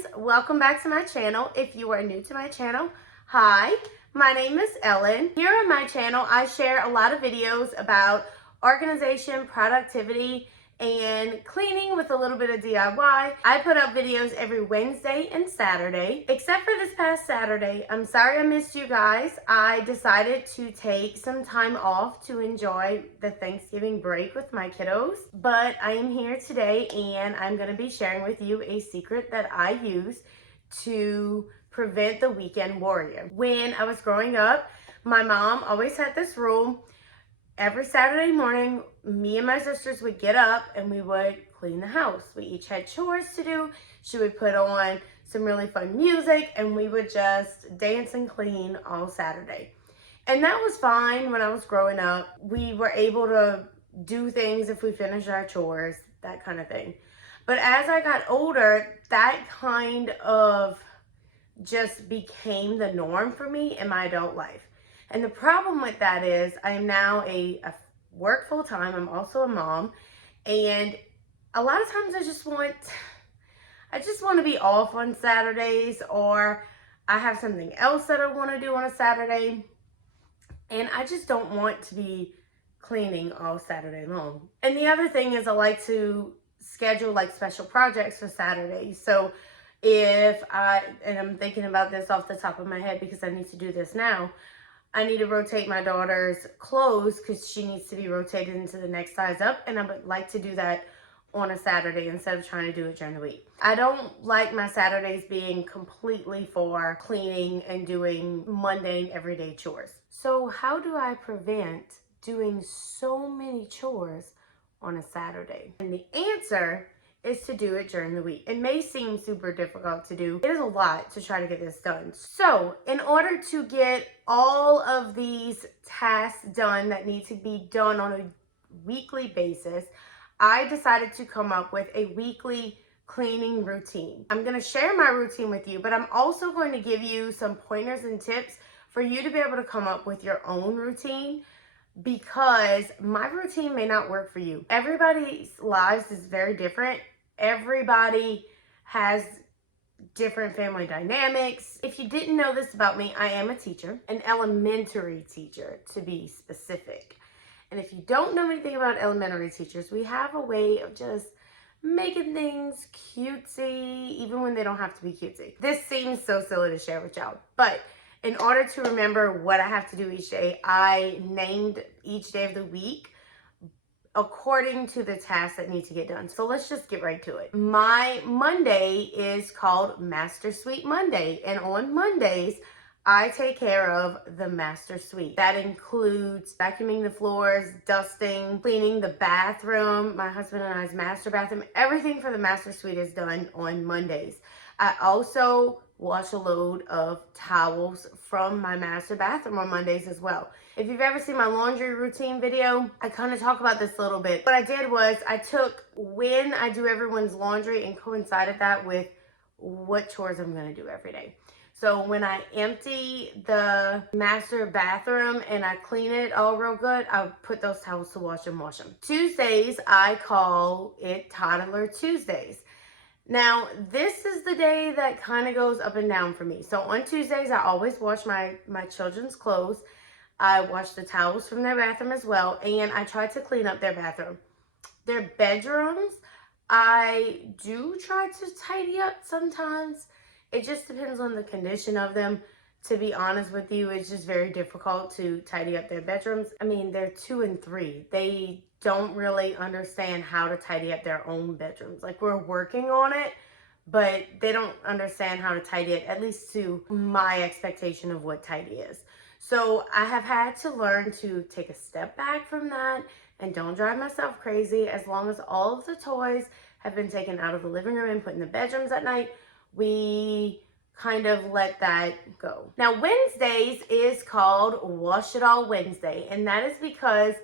friends, welcome back to my channel. If you are new to my channel, hi, my name is Ellen. Here on my channel, I share a lot of videos about organization, productivity, and cleaning with a little bit of DIY. I put up videos every Wednesday and Saturday, except for this past Saturday. I'm sorry I missed you guys. I decided to take some time off to enjoy the Thanksgiving break with my kiddos, but I am here today and I'm going to be sharing with you a secret that I use to prevent the weekend warrior. When I was growing up, my mom always had this rule. Every Saturday morning, me and my sisters would get up and we would clean the house. We each had chores to do. She would put on some really fun music and we would just dance and clean all Saturday. And that was fine when I was growing up. We were able to do things if we finished our chores, that kind of thing. But as I got older, that kind of just became the norm for me in my adult life. And the problem with that is I am now I work full time. I'm also a mom. And a lot of times I just want to be off on Saturdays, or I have something else that I want to do on a Saturday. And I just don't want to be cleaning all Saturday long. And the other thing is I like to schedule like special projects for Saturdays. So and I'm thinking about this off the top of my head because I need to do this now. I need to rotate my daughter's clothes because she needs to be rotated into the next size up, and I would like to do that on a Saturday instead of trying to do it during the week. I don't like my Saturdays being completely for cleaning and doing mundane everyday chores. So how do I prevent doing so many chores on a Saturday? And the answer is to do it during the week. It may seem super difficult to do. It is a lot to try to get this done. So in order to get all of these tasks done that need to be done on a weekly basis, I decided to come up with a weekly cleaning routine. I'm going to share my routine with you, but I'm also going to give you some pointers and tips for you to be able to come up with your own routine, because my routine may not work for you. Everybody's lives is very different. Everybody has different family dynamics. If you didn't know this about me, I am a teacher, an elementary teacher to be specific. And if you don't know anything about elementary teachers, we have a way of just making things cutesy, even when they don't have to be cutesy. This seems so silly to share with y'all, but in order to remember what I have to do each day, I named each day of the week according to the tasks that need to get done. So let's just get right to it. My Monday is called Master Suite Monday, and on Mondays, I take care of the master suite. That includes vacuuming the floors, dusting, cleaning the bathroom, my husband and I's master bathroom. Everything for the master suite is done on Mondays. I also wash a load of towels from my master bathroom on Mondays as well. If you've ever seen my laundry routine video, I kind of talk about this a little bit. What I did was I took when I do everyone's laundry and coincided that with what chores I'm going to do every day. So when I empty the master bathroom and I clean it all real good, I put those towels to wash and wash them. Tuesdays, I call it Toddler Tuesdays. Now, this is the day that kind of goes up and down for me. So on Tuesdays, I always wash my children's clothes. I wash the towels from their bathroom as well, and I try to clean up their bathroom. Their bedrooms, I do try to tidy up sometimes. It just depends on the condition of them. To be honest with you, it's just very difficult to tidy up their bedrooms. I mean, they're 2 and 3. They don't really understand how to tidy up their own bedrooms. Like, we're working on it, but they don't understand how to tidy it, at least to my expectation of what tidy is. So I have had to learn to take a step back from that and don't drive myself crazy. As long as all of the toys have been taken out of the living room and put in the bedrooms at night, we kind of let that go. Now, Wednesdays is called Wash It All Wednesday, and that is because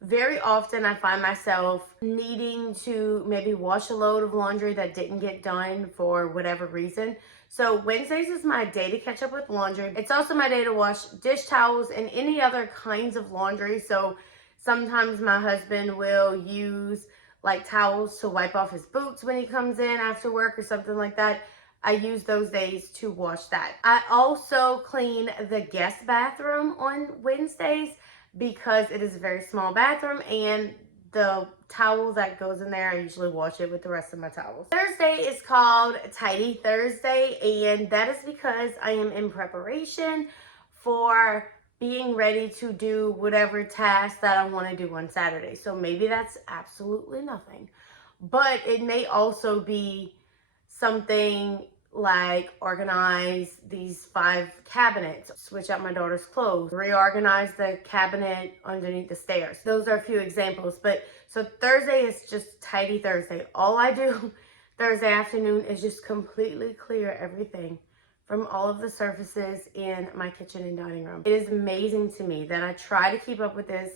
very often I find myself needing to maybe wash a load of laundry that didn't get done for whatever reason. So Wednesdays is my day to catch up with laundry. It's also my day to wash dish towels and any other kinds of laundry. So sometimes my husband will use like towels to wipe off his boots when he comes in after work or something like that. I use those days to wash that. I also clean the guest bathroom on Wednesdays because it is a very small bathroom, and the towel that goes in there, I usually wash it with the rest of my towels. Thursday is called Tidy Thursday, and that is because I am in preparation for being ready to do whatever task that I want to do on Saturday. So maybe that's absolutely nothing, but it may also be something like organize these 5 cabinets, switch out my daughter's clothes, reorganize the cabinet underneath the stairs. Those are a few examples. But so Thursday is just Tidy Thursday. All I do Thursday afternoon is just completely clear everything from all of the surfaces in my kitchen and dining room. It is amazing to me that I try to keep up with this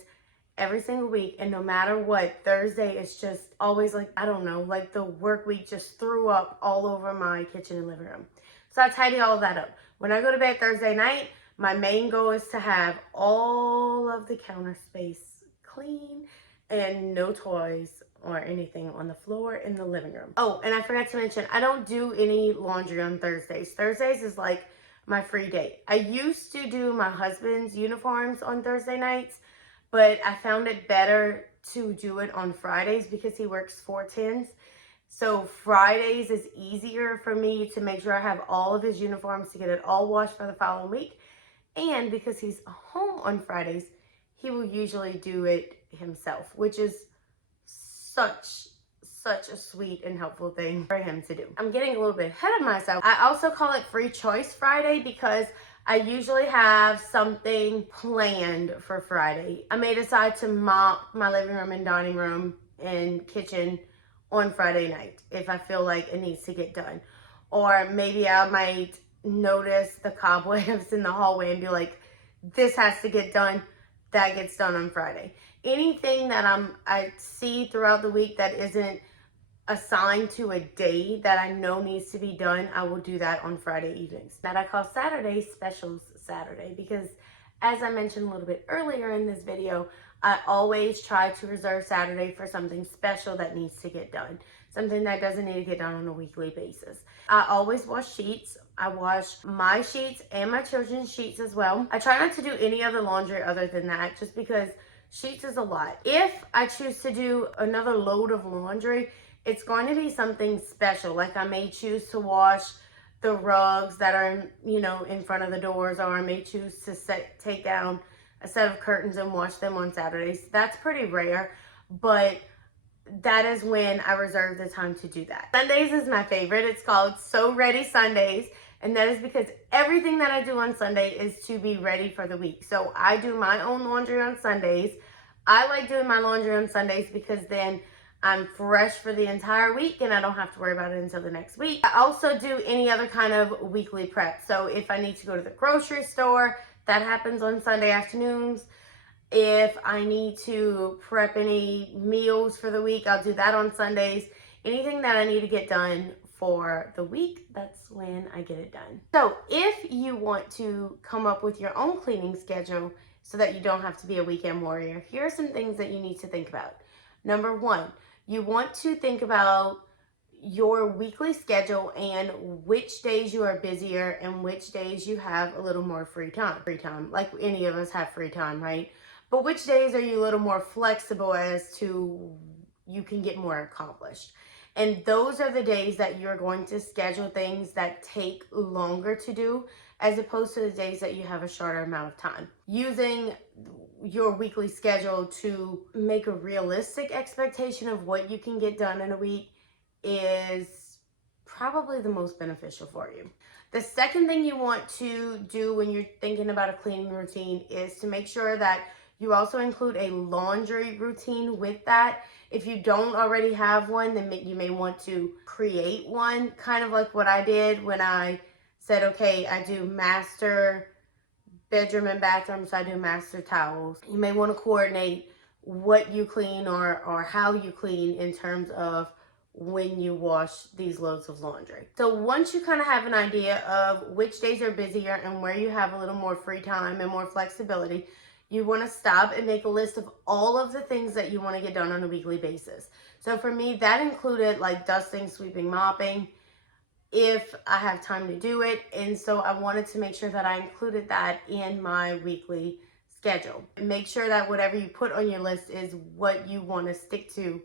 every single week, and no matter what, Thursday is just always like, I don't know, like the work week just threw up all over my kitchen and living room. So I tidy all of that up. When I go to bed Thursday night, my main goal is to have all of the counter space clean and no toys or anything on the floor in the living room. Oh, and I forgot to mention, I don't do any laundry on Thursdays. Thursdays is like my free day. I used to do my husband's uniforms on Thursday nights, but I found it better to do it on Fridays because he works 4/10s. So Fridays is easier for me to make sure I have all of his uniforms to get it all washed for the following week. And because he's home on Fridays, he will usually do it himself, which is such a sweet and helpful thing for him to do. I'm getting a little bit ahead of myself. I also call it Free Choice Friday because I usually have something planned for Friday. I may decide to mop my living room and dining room and kitchen on Friday night if I feel like it needs to get done. Or maybe I might notice the cobwebs in the hallway and be like, this has to get done. That gets done on Friday. Anything that I see throughout the week that isn't assigned to a day that I know needs to be done, I will do that on Friday evenings. That I call Saturday Specials Saturday because, as I mentioned a little bit earlier in this video, I always try to reserve Saturday for something special that needs to get done. Something that doesn't need to get done on a weekly basis. I always wash sheets. I wash my sheets and my children's sheets as well. I try not to do any other laundry other than that just because sheets is a lot. If I choose to do another load of laundry, it's going to be something special. Like I may choose to wash the rugs that are, in front of the doors, or I may choose to take down a set of curtains and wash them on Saturdays. That's pretty rare, but that is when I reserve the time to do that. Sundays is my favorite. It's called So Ready Sundays, and that is because everything that I do on Sunday is to be ready for the week. So I do my own laundry on Sundays. I like doing my laundry on Sundays because then I'm fresh for the entire week and I don't have to worry about it until the next week. I also do any other kind of weekly prep. So if I need to go to the grocery store, that happens on Sunday afternoons. If I need to prep any meals for the week, I'll do that on Sundays. Anything that I need to get done for the week, that's when I get it done. So if you want to come up with your own cleaning schedule so that you don't have to be a weekend warrior, here are some things that you need to think about. Number 1, you want to think about your weekly schedule and which days you are busier and which days you have a little more free time. Like any of us have free time, right? But which days are you a little more flexible as to you can get more accomplished? And those are the days that you're going to schedule things that take longer to do as opposed to the days that you have a shorter amount of time. Using your weekly schedule to make a realistic expectation of what you can get done in a week is probably the most beneficial for you. The second thing you want to do when you're thinking about a cleaning routine is to make sure that you also include a laundry routine with that. If you don't already have one, then you may want to create one, kind of like what I did when I said, okay, I do master bedroom and bathroom, so I do master towels. You may want to coordinate what you clean or how you clean in terms of when you wash these loads of laundry. So once you kind of have an idea of which days are busier and where you have a little more free time and more flexibility, you want to stop and make a list of all of the things that you want to get done on a weekly basis. So for me, that included like dusting, sweeping, mopping, if I have time to do it. And so I wanted to make sure that I included that in my weekly schedule. Make sure that whatever you put on your list is what you want to stick to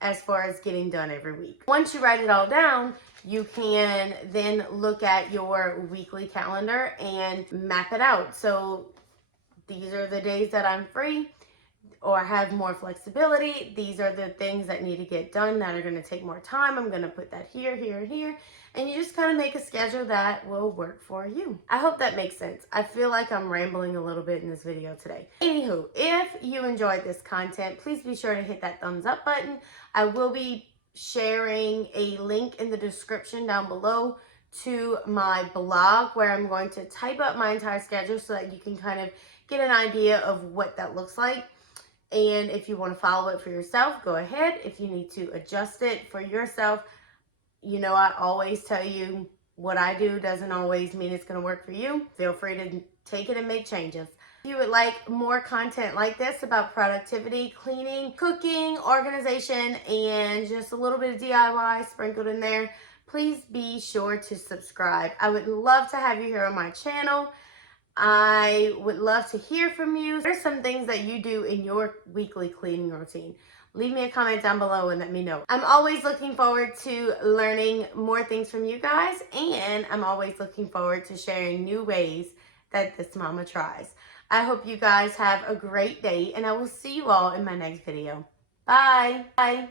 as far as getting done every week. Once you write it all down, you can then look at your weekly calendar and map it out. So these are the days that I'm free or have more flexibility. These are the things that need to get done that are going to take more time. I'm going to put that here, here, and here. And you just kind of make a schedule that will work for you. I hope that makes sense. I feel like I'm rambling a little bit in this video today. Anywho, if you enjoyed this content, please be sure to hit that thumbs up button. I will be sharing a link in the description down below to my blog where I'm going to type up my entire schedule so that you can kind of get an idea of what that looks like. And if you want to follow it for yourself, go ahead. If you need to adjust it for yourself, you know, I always tell you what I do doesn't always mean it's going to work for you. Feel free to take it and make changes. If you would like more content like this about productivity, cleaning, cooking, organization, and just a little bit of DIY sprinkled in there, please be sure to subscribe. I would love to have you here on my channel. I would love to hear from you. What are some things that you do in your weekly cleaning routine? Leave me a comment down below and let me know. I'm always looking forward to learning more things from you guys, and I'm always looking forward to sharing new ways that this mama tries. I hope you guys have a great day, and I will see you all in my next video. Bye. Bye.